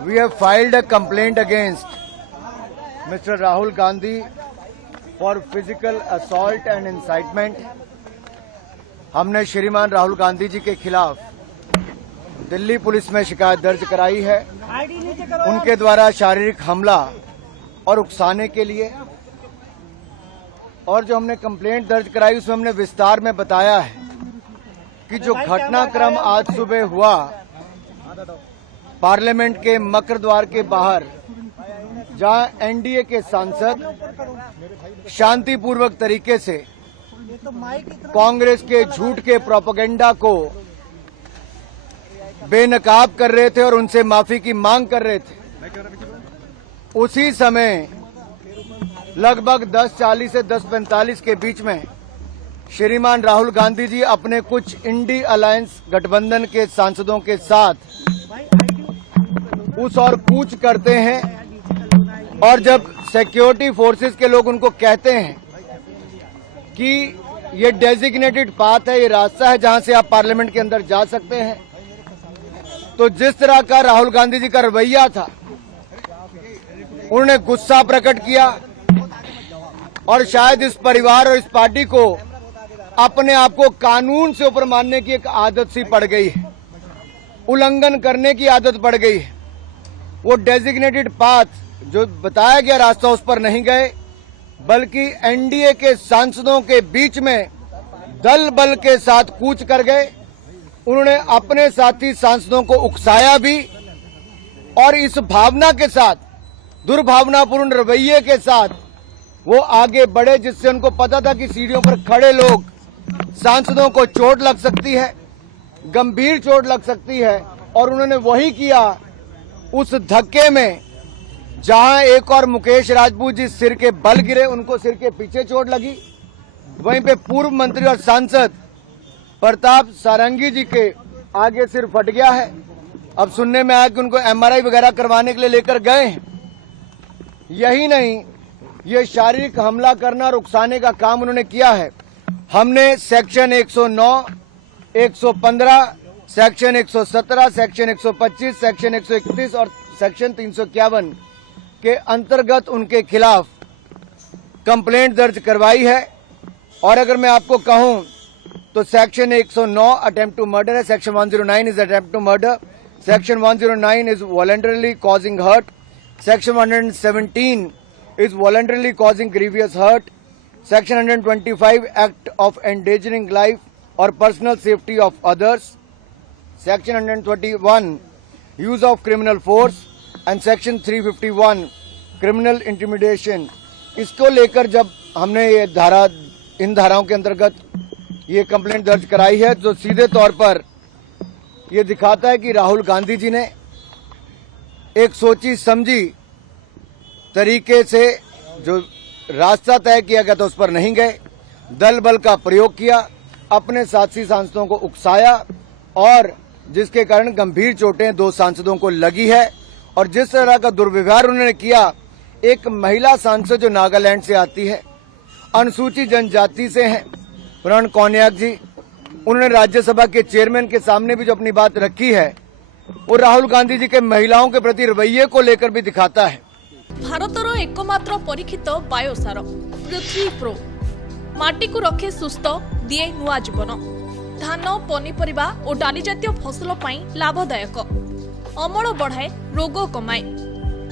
We have filed a complaint against Mr. Rahul Gandhi for physical assault and incitement. हमने श्रीमान राहुल गांधी जी के खिलाफ Delhi police में शिकायत दर्ज कराई है उनके द्वारा शारीरिक हमला और उकसाने के लिए। और जो हमने कंप्लेंट दर्ज कराई उसमें हमने विस्तार में बताया है कि जो घटनाक्रम आज सुबह हुआ पार्लियामेंट के मकर द्वार के बाहर, जहां एनडीए के सांसद शांतिपूर्वक तरीके से कांग्रेस के झूठ के प्रोपेगेंडा को बेनकाब कर रहे थे और उनसे माफी की मांग कर रहे थे, उसी समय लगभग 10:40 से 10:45 के बीच में श्रीमान राहुल गांधी जी अपने कुछ इंडी अलायंस गठबंधन के सांसदों के साथ उस और कूच करते हैं। और जब सिक्योरिटी फोर्सेस के लोग उनको कहते हैं कि ये डेजिग्नेटेड पाथ है, ये रास्ता है जहां से आप पार्लियामेंट के अंदर जा सकते हैं, तो जिस तरह का राहुल गांधी जी का रवैया था, उन्होंने गुस्सा प्रकट किया और शायद इस परिवार और इस पार्टी को अपने आप को कानून से ऊपर मानने की एक आदत सी पड़ गई है, उल्लंघन करने की आदत पड़ गई है। वो डेजिग्नेटेड पाथ जो बताया गया रास्ता उस पर नहीं गए, बल्कि एनडीए के सांसदों के बीच में दल बल के साथ कूच कर गए। उन्होंने अपने साथी सांसदों को उकसाया भी और इस भावना के साथ, दुर्भावनापूर्ण रवैये के साथ वो आगे बढ़े, जिससे उनको पता था कि सीढ़ियों पर खड़े लोग सांसदों को चोट लग सकती है, गंभीर चोट लग सकती है। और उन्होंने वही किया। उस धक्के में जहां एक और मुकेश राजपूत जी सिर के बल गिरे, उनको सिर के पीछे चोट लगी, वहीं पे पूर्व मंत्री और सांसद प्रताप सारंगी जी के आगे सिर फट गया है। अब सुनने में आया कि उनको एमआरआई वगैरह करवाने के लिए लेकर गए हैं। यही नहीं, ये शारीरिक हमला करना और उकसाने का काम उन्होंने किया है। हमने सेक्शन 109, 115, सेक्शन 117, सेक्शन 125, सेक्शन 131 और सेक्शन 351 के अंतर्गत उनके खिलाफ कंप्लेंट दर्ज करवाई है। और अगर मैं आपको कहूं तो सेक्शन 109 अटेम्प्ट टू मर्डर है, section 109 is attempt to murder, section 109 is voluntarily causing hurt, section 117 is voluntarily causing grievous hurt, section 125 act of endangering life or personal safety of others, section 131 use of criminal force and section 351 criminal intimidation। इसको लेकर जब हमने ये इन धाराओं के अंतर्गत ये complaint दर्ज कराई है, तो सीधे तौर पर ये दिखाता है कि राहुल गांधी जी ने एक सोची समझी तरीके से जो रास्ता तय किया गया था उस पर नहीं गए, दल बल का प्रयोग किया, अपने साथी सांसदों को उकसाया और जिसके कारण गंभीर चोटें 2 सांसदों को लगी है। और जिस तरह का दुर्व्यवहार उन्होंने किया, एक महिला सांसद जो नागालैंड से आती है, अनुसूचित जनजाति से हैं, प्रण कौनियाक जी, उन्होंने राज्यसभा के चेयरमैन के सामने भी जो अपनी बात रखी है, वो राहुल गांधी जी के महिलाओं के प्रति रवैये को लेकर भी दिखाता है। भारतर एकमात्र परीक्षित बायोसार पृथ्वी प्रो माटी को रखे सुस्थ दिए नुआ जीवन। धान, पनीपरिबा और डाली जातीय फसल लाभदायक, अमल बढ़ाए, रोग कमाए।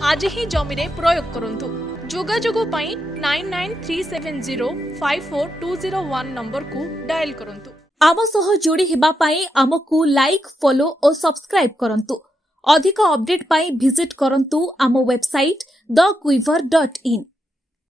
आज ही जमी प्रयोग करंतु। जोगाजोग 9937054201 नंबर को डायल करंतु। आम सह जोड़ी हेबा पाई आमको लाइक, फॉलो और सब्सक्राइब करंतु। अधिक अपडेट पाई विजिट करंतु आम वेबसाइट thequiver.in।